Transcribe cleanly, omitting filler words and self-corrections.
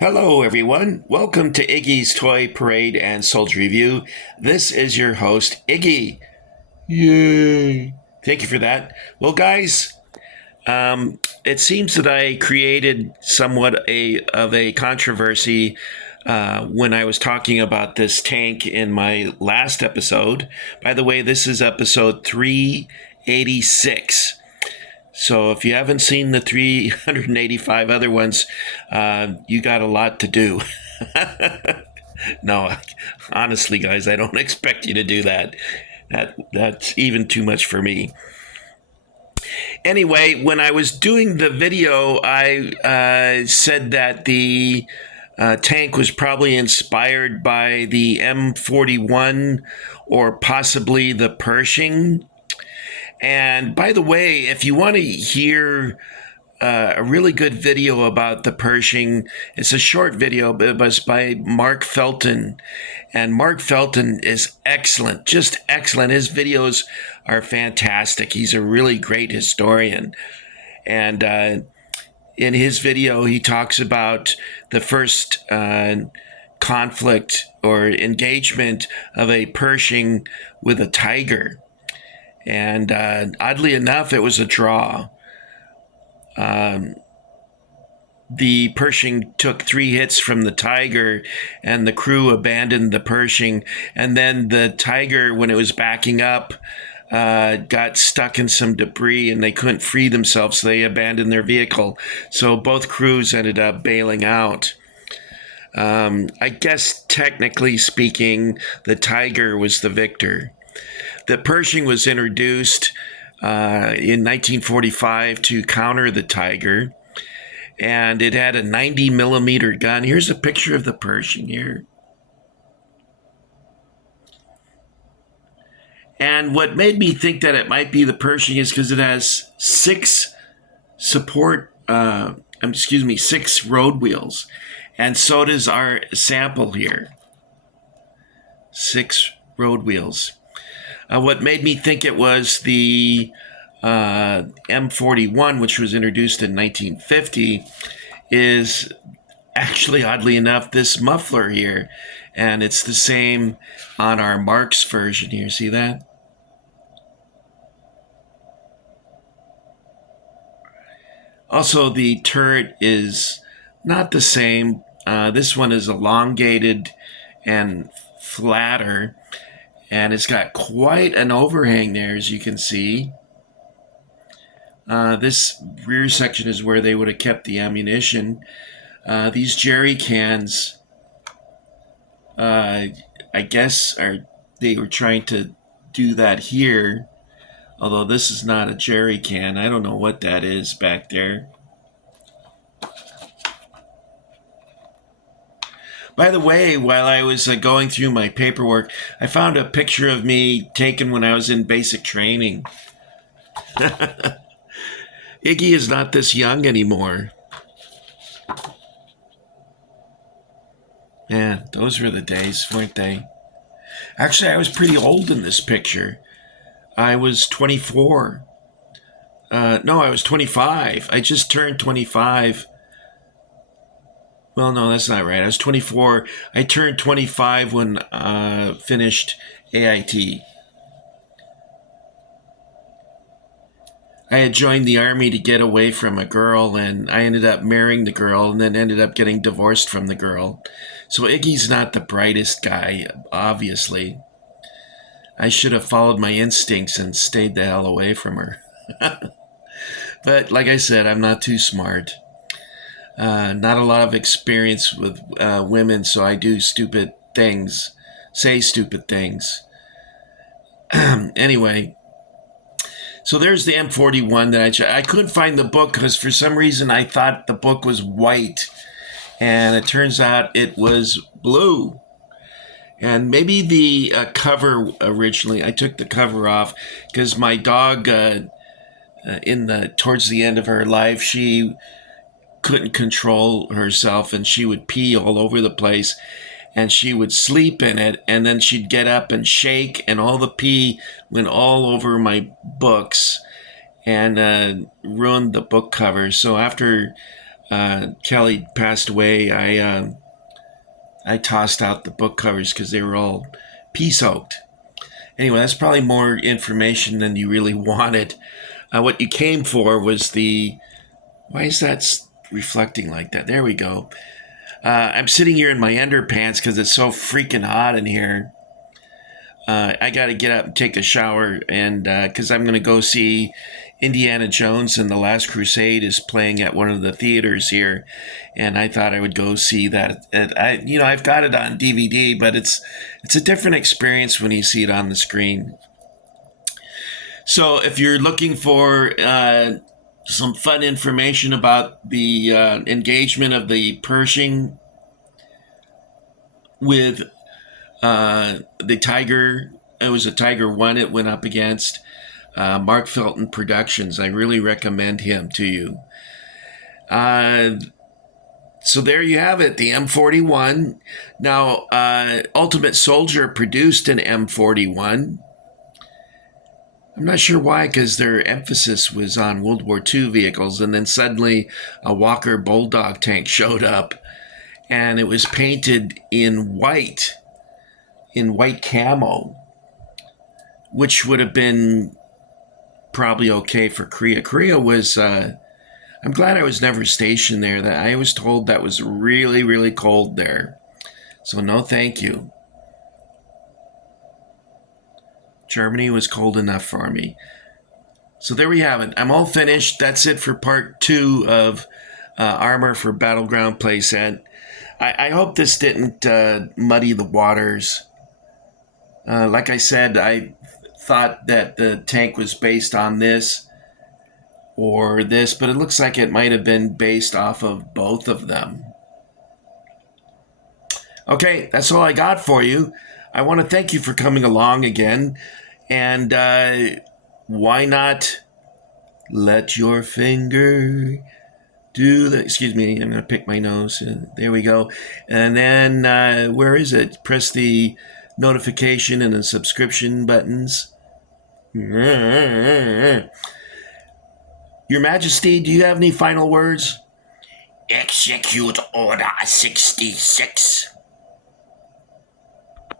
Hello, everyone. Welcome to Iggy's Toy Parade and Soldier Review. This is your host, Iggy. Yay! Thank you for that. Well, guys, it seems that I created somewhat of a controversy when I was talking about this tank in my last episode. By the way, this is episode 386. So if you haven't seen the 385 other ones, you got a lot to do. No, honestly, guys, I don't expect you to do that. That's even too much for me. Anyway, when I was doing the video, I said that the tank was probably inspired by the M41 or possibly the Pershing. And by the way, if you want to hear a really good video about the Pershing, it's a short video, but it was by Mark Felton. And Mark Felton is excellent, just excellent. His videos are fantastic. He's a really great historian. And in his video, he talks about the first conflict or engagement of a Pershing with a Tiger. And oddly enough, it was a draw. The Pershing took 3 hits from the Tiger, and the crew abandoned the Pershing. And then the Tiger, when it was backing up, got stuck in some debris, and they couldn't free themselves, so they abandoned their vehicle. So both crews ended up bailing out. I guess, technically speaking, the Tiger was the victor. The Pershing was introduced in 1945 to counter the Tiger, and it had a 90 millimeter gun. Here's a picture of the Pershing here. And what made me think that it might be the Pershing is because it has 6 road wheels, and so does our sample here. 6 road wheels. What made me think it was the M41, which was introduced in 1950, is actually, oddly enough, this muffler here. And it's the same on our MARX version here. See that? Also, the turret is not the same. This one is elongated and flatter. And it's got quite an overhang there, as you can see. This rear section is where they would have kept the ammunition. These jerry cans, I guess, they were trying to do that here. Although this is not a jerry can. I don't know what that is back there. By the way, while I was going through my paperwork, I found a picture of me taken when I was in basic training. Iggy is not this young anymore. Man, those were the days, weren't they? Actually, I was pretty old in this picture. I was 24. No, I was 25. I just turned 25. Well, no, that's not right. I was 24. I turned 25 when finished AIT. I had joined the army to get away from a girl, and I ended up marrying the girl and then ended up getting divorced from the girl. So Iggy's not the brightest guy, obviously. I should have followed my instincts and stayed the hell away from her. But like I said, I'm not too smart. Not a lot of experience with women, so I do stupid things, say stupid things. Anyway, so there's the M41 that I couldn't find the book because for some reason I thought the book was white, and it turns out it was blue. And maybe the cover originally, I took the cover off because my dog, towards the end of her life, she couldn't control herself, and she would pee all over the place, and she would sleep in it, and then she'd get up and shake, and all the pee went all over my books and ruined the book cover. So after Kelly passed away, I tossed out the book covers because they were all pea soaked. Anyway, that's probably more information than you really wanted. What you came for was the. Why is that reflecting like that? There we go. I'm sitting here in my underpants because it's so freaking hot in here. I got to get up and take a shower, and because I'm going to go see Indiana Jones and the Last Crusade is playing at one of the theaters here, and I thought I would go see that. I've got it on DVD, but it's a different experience when you see it on the screen. So if you're looking for some fun information about the engagement of the Pershing with the Tiger, it was a Tiger 1 it went up against. Mark Felton Productions. I really recommend him to you. So there you have it, the M41. Now, Ultimate Soldier produced an M41. I'm not sure why, because their emphasis was on World War II vehicles, and then suddenly a Walker Bulldog tank showed up, and it was painted in white camo, which would have been probably okay for Korea. Korea was, I'm glad I was never stationed there. That I was told that was really, really cold there. So no thank you. Germany was cold enough for me. So there we have it. I'm all finished. That's it for part 2 of Armor for Battleground playset. I hope this didn't muddy the waters. Like I said, I thought that the tank was based on this or this, but it looks like it might have been based off of both of them. Okay, that's all I got for you. I want to thank you for coming along again. And why not let your finger do the... Excuse me, I'm going to pick my nose. There we go. And then, where is it? Press the notification and the subscription buttons. Your Majesty, do you have any final words? Execute Order 66.